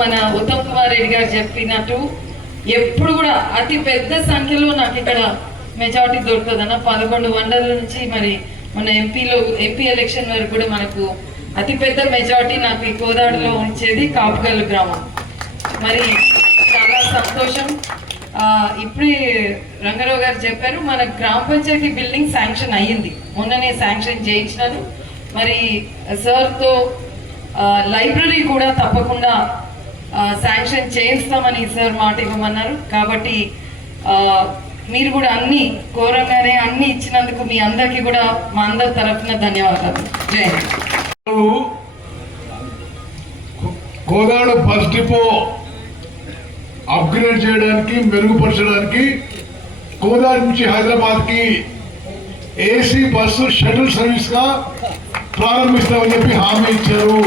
మన ఉత్తమ్ కుమార్ రెడ్డి గారు చెప్పినట్టు ఎప్పుడు కూడా అతి పెద్ద సంఖ్యలో నాకు ఇక్కడ మెజారిటీ దొరుకుతుందన్న 11 మండల నుంచి మరి మన ఎంపీ ఎలక్షన్ వరకు కూడా మనకు అతిపెద్ద మెజారిటీ నాకు ఈ కోదాడలో ఉంచేది కాపుగల్లు గ్రామం. మరి చాలా సంతోషం. ఇప్పుడే రంగారావు గారు చెప్పారు మన గ్రామ పంచాయతీ బిల్డింగ్ శాంక్షన్ అయ్యింది, మొన్ననే శాంక్షన్ చేయించినారు. మరి సార్తో లైబ్రరీ కూడా తప్పకుండా శాంక్షన్ చేయిస్తామని సార్ మాట ఇవ్వమన్నారు. కాబట్టి మీరు కూడా అన్ని కోరంగానే అన్ని ఇచ్చినందుకు మీ అందరికీ కూడా మా అందరి తరఫున ధన్యవాదాలు. జై Hind. Kodad bus depot upgrade చేయడానికి, మెరుగుపరచడానికి కోదాడ నుంచి హైదరాబాద్ కి ఏసీ బస్సు షటిల్ సర్వీస్ గా ప్రారంభిస్తామని చెప్పి హామీ ఇచ్చారు.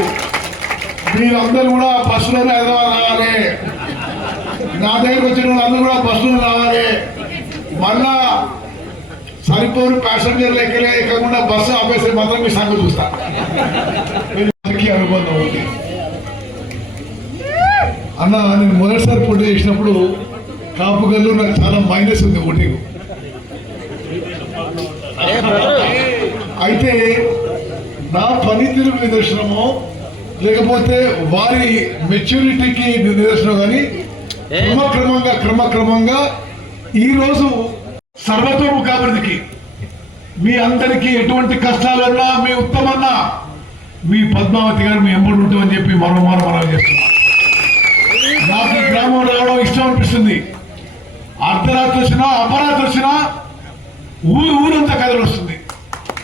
మీరందరూ కూడా బస్సులోనే హైదరాబాద్ రావాలి, నా దగ్గరకు వచ్చిన వాళ్ళందరూ కూడా బస్సులో రావాలి. మళ్ళా సరిపోరు ప్యాసింజర్లు ఎక్కకుండా బస్సు ఆపేసి మాత్రం మీ సంగతి చూస్తా. అనుబంధం ఉంది అన్న. నేను మొదటిసారి పోటీ చేసినప్పుడు కాపుగల్లు నాకు చాలా మైనస్ ఉంది ఓటింగ్. అయితే నా పనితీరుకు నిదర్శనమో లేకపోతే వారి మెచ్యూరిటీకి నిదర్శనం కానీ క్రమక్రమంగా ఈరోజు సర్వతోముఖాభివృద్ధికి మీ అందరికీ ఎటువంటి కష్టాలున్నా మీ ఉత్తమన్నా మీ పద్మావతి గారు మీ ఎంబడి ఉంటామని చెప్పి మనం చేస్తున్నాం. నాకు గ్రామం రావడం ఇష్టం అనిపిస్తుంది. అర్ధరాత్రి వచ్చినా అపరాత్రి వచ్చినా ఊరంతా కథలు వస్తుంది.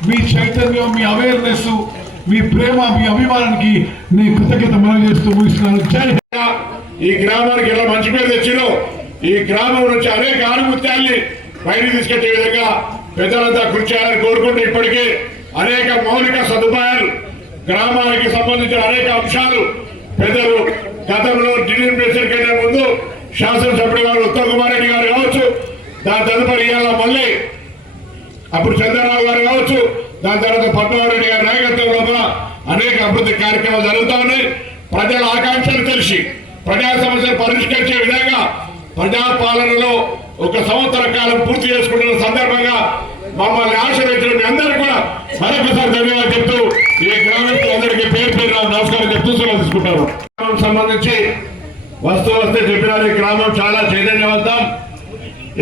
మీ చైతన్యం, మీ అవేర్నెస్, మీ ప్రేమ, మీ అభిమానానికి నేను కృతజ్ఞత మనం చేస్తూ ముగిస్తున్నాను. జై హింద్. ఈ గ్రామానికి ఎలా మంచి పేరు తెచ్చినో, ఈ గ్రామం నుంచి అనేక ఆనుమత్యాల్ని బయట తీసుకెళ్లే విధంగా పెద్దలంతా కృషి చేయాలని కోరుకుంటూ ఇప్పటికే అనేక మౌలిక సదుపాయాలు గ్రామానికి సంబంధించిన అనేక అంశాలు పెద్దలు గతంలో ఢిల్లీ ప్రెసిడెంట్ కంటే ముందు శాసనసభ్యుడు గారు ఉత్తమ్ కుమార్ రెడ్డి గారు కావచ్చు, దాని తదుపరి ఇవాళ మళ్ళీ అప్పుడు చంద్రరావు గారు కావచ్చు, దాని తర్వాత పద్మావతి గారి నాయకత్వంలో అనేక అభివృద్ధి కార్యక్రమాలు జరుగుతూ ఉన్నాయి. ప్రజల ఆకాంక్షలు తెలిసి ప్రజా సమస్యలు పరిష్కరించే విధంగా ప్రజాపాలనలో 1 సంవత్సర కాలం పూర్తి చేసుకుంటున్న సందర్భంగా మమ్మల్ని ఆశీర్వదించిన మీ అందరూ కూడా మరొకసారి ధన్యవాదాలు చెప్తూ ఈ గ్రామస్తులందరికీ పేరు నమస్కారం చెప్తూ సెలవు తీసుకుంటారు. సంబంధించి వస్తే చెప్పిన ఈ గ్రామం చాలా చైతన్యవంతం.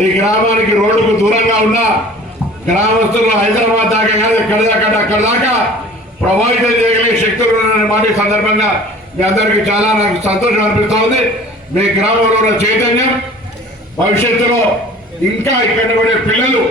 ఈ గ్రామానికి రోడ్డుకు దూరంగా ఉన్న గ్రామస్తులు హైదరాబాద్ దాకా కాదు అక్కడ దాకా ప్రభావితం చేయగలిగే శక్తులు ఉన్నాయనే మాట ఈ సందర్భంగా మీ అందరికీ చాలా నాకు సంతోషం అనిపిస్తూ ఉంది. మీ గ్రామంలో ఉన్న చైతన్యం భవిష్యత్తులో ఇంకా ఇక్కడ పడే పిల్లలు